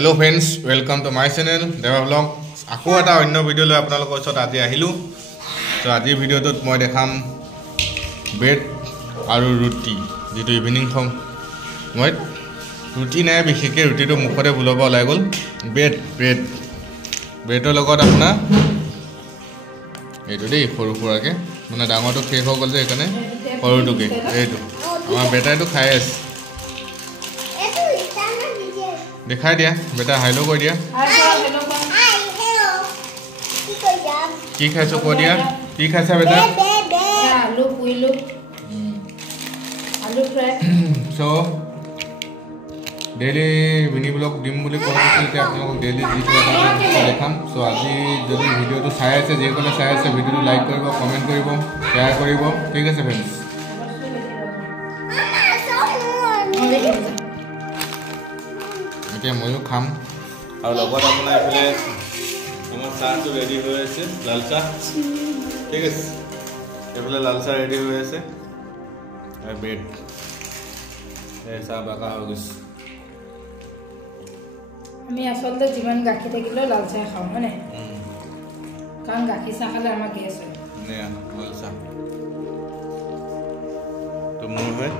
Hello friends, welcome to my channel Deva Vlog. Aku eta onno video লৈ আপোনালোকৰ ওচৰত আজি আহিলো। তো আজি ভিডিওটোত মই দেখাম ব্ৰেড আৰু ৰুটি যেটো ইভিনিং খাম। মই ৰুটি নাই বিশেষকৈ ৰুটিটো মুখতে বুলব ওলাই গল। ব্ৰেডৰ লগত আপোনাৰ এইটো দেই সৰু সৰুকে মানে ডাঙৰটো শেষ হৈ গল যে এখানে সৰুটোকে এইটো আমাৰ বেটাইটো খাই আছে। दिखाई दिया बेटा हेलो को दिया की खाइছো को दिया की खाइছা बेटा आलू पुइलू आलू fry so daily mini blog दिम বুলি কৈছিল যে আপোনালোক ডেইলি ভিডিও দেখাম। সো আজি যদি ভিডিওটো চাই আছে যে কোনে চাই আছে ভিডিওটো লাইক কৰিব কমেন্ট কৰিব শেয়াৰ কৰিব ঠিক আছে फ्रेंड्स। ময়ো খাম আৰু লগত আপোনাৰ এফালে আমাৰ চাহটো ৰেডি হৈ আছে লাল চাহ ঠিক আছে এফালে লাল চাহ ৰেডি হৈ আছে আৰু ব্ৰেড এই চাহ বাকা হৈ গৈছে। আমি আসলে জীবন গাখীৰ থাকিলেও লাল চাহ খাওঁ মানে কাৰণ গাখীৰ চাহ খালে আমাৰ গেছ হয় নে লাল চাহ তো মোৰ হয়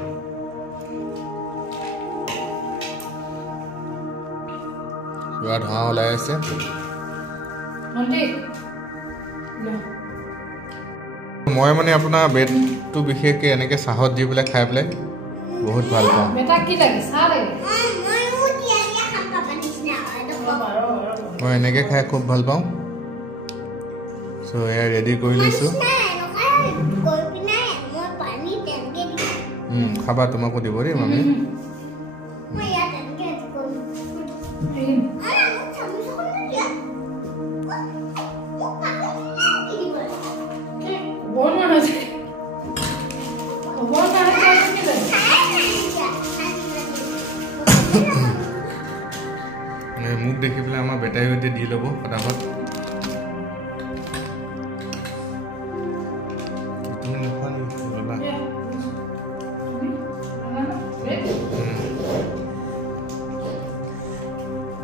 Buat hal lain sih. Nanti. মই মানে আপোনাৰ ব্ৰেডটো বিশেষকৈ এনেকৈ চাহত দি পেলাই খাই পেলাই বহুত ভাল পাওঁ। বেটা কি লাগে চাহ লাগে? মই এনেকৈ খাই খুব ভাল পাওঁ। সো এয়া ৰেডি কৰি লৈছোঁ। খাবা তোমাকো দিব দেই মামী। মুখ দেখি পেলাই আমাৰ বেটাই সৈতে দি ল'ব ফটাফট।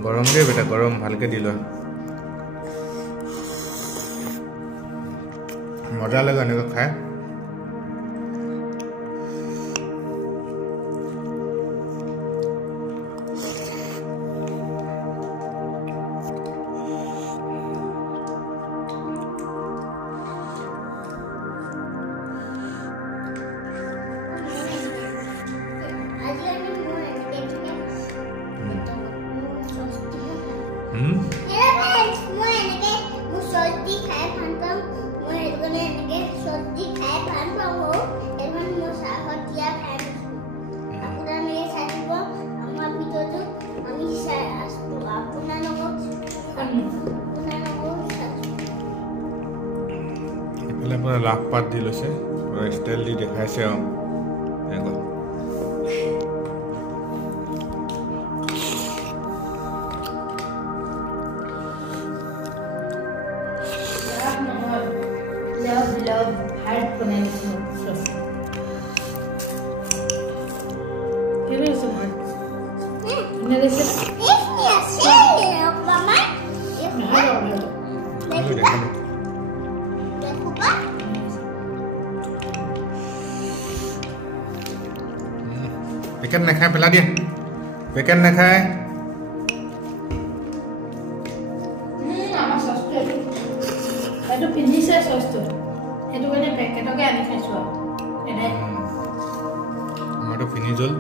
গৰম দিয়ে বেটা গৰম ভালকে দি লোৱা মজা লাগে এনেকৈ খাই। पूरा लाख पात दी লৈছে पूरा स्टाइल दी দেখাইছে আৰু দেখো love heart connection ¿Quieres eso? ¿No le dices? Mamá. Pekan nak khai pelah dia. Pekan nak khai. Ama sosto. Itu pinjisa sosto. Itu kan paket oke ani khaiswa. Ene. Amar to pinijol.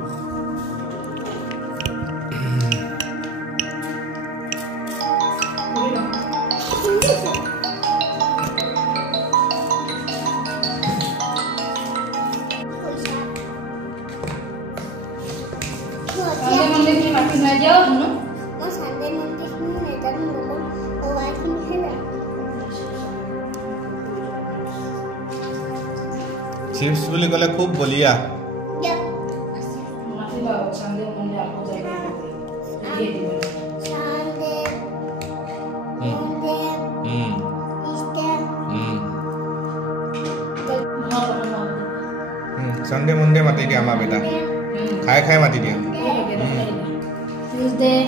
Chips বুলি কলে খুব বলিয়া Sunday Monday माती दिया मा बेटा खाए खाए माती दिया Tuesday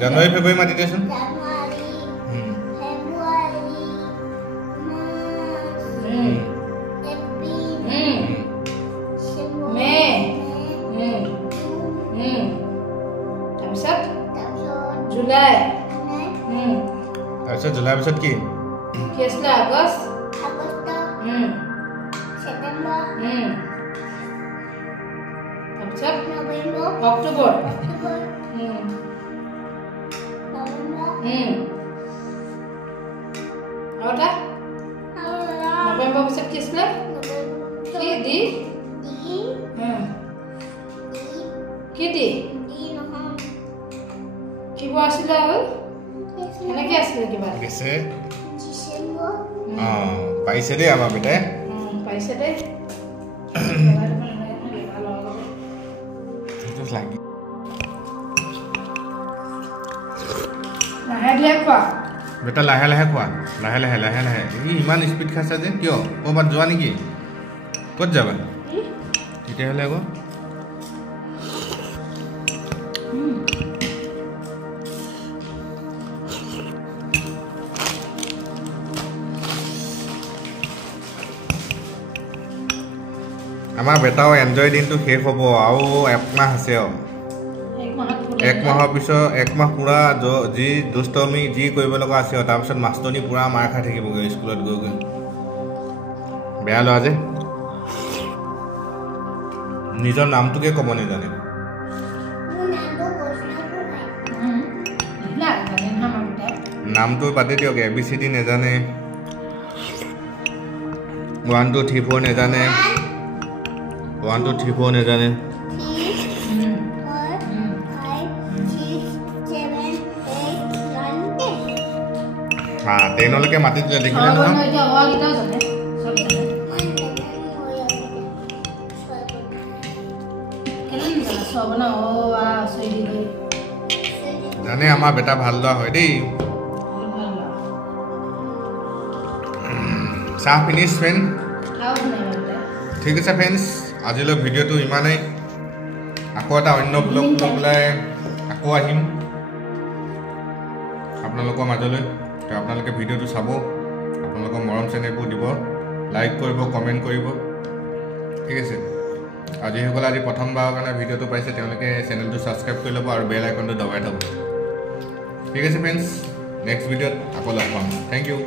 জানুৱাৰী ফেব্ৰুৱাৰী মাতি দেচোন জুলাই তাৰপিছত জুলাইৰ পিছত কি কি আছিলে আগষ্ট September, তাৰপিছত November, অক্টোবৰ October, November, আৰু এটা নৱেম্বৰ পিছত কি আছিলে কি দি কি দি কিবা আছিলে আৰু এনেকৈ আছিলে কিবা গেছে December, পাইছে দেই আমাৰ বেটাই পাইছে দেই লাগি লাহে ধীৰে খোৱা বেটা লাহে লাহে খোৱা লাহে লাহে লাহে লাহে ই ইমান স্পীড খাইছা যে কিয় ক'ৰবাত যোৱা নেকি ক'ত যাবা তেতিয়াহ'লে আকৌ আমাৰ বেটাও এনজয় দিনটো শেষ হ'ব আৰু 1 মাহ আছে আৰু 1 মাহৰ পিছত 1 মাহ পুৰা যি দুষ্টমি যি কৰিব লগা আছে তাৰপিছত মাষ্টৰনী পুৰা মাৰ খাই থাকিবগৈ স্কুলত গৈ গৈ বেয়া ল'ৰা যে নিজৰ নামটোকে ক'ব নাজানে নামটো বাদে দিয়ক ABCD নাজানে 1 2 3 4 নাজানে 1 2 3 4 নাজানে 10 লৈকে মাতি দিলে দেখিলে নহয় জানে আমাৰ বেটা ভাল ল'ৰা হয় দেই চাহ ফিনিছ ফ্ৰেণ্ড ঠিক আছে ফ্ৰেণ্ডছ আজিলৈ ভিডিঅ'টো ইমানেই আকৌ এটা অন্য ব্লগ লৈ পেলাই আকৌ আহিম আপোনালোকৰ মাজলৈ তো আপোনালোকে ভিডিঅ'টো চাব আপোনালোকৰ মৰম চেনেহবোৰ দিব লাইক কৰিব কমেণ্ট কৰিব ঠিক আছে আৰু যিসকলে আজি প্ৰথমবাৰৰ কাৰণে ভিডিঅ'টো পাইছে তেওঁলোকে চেনেলটো ছাবস্ক্ৰাইব কৰি ল'ব আৰু বেল আইকনটো দবাই থ'ব ঠিক আছে ফ্ৰেণ্ডছ নেক্সট ভিডিঅ'ত আকৌ লগ পাম থেংক ইউ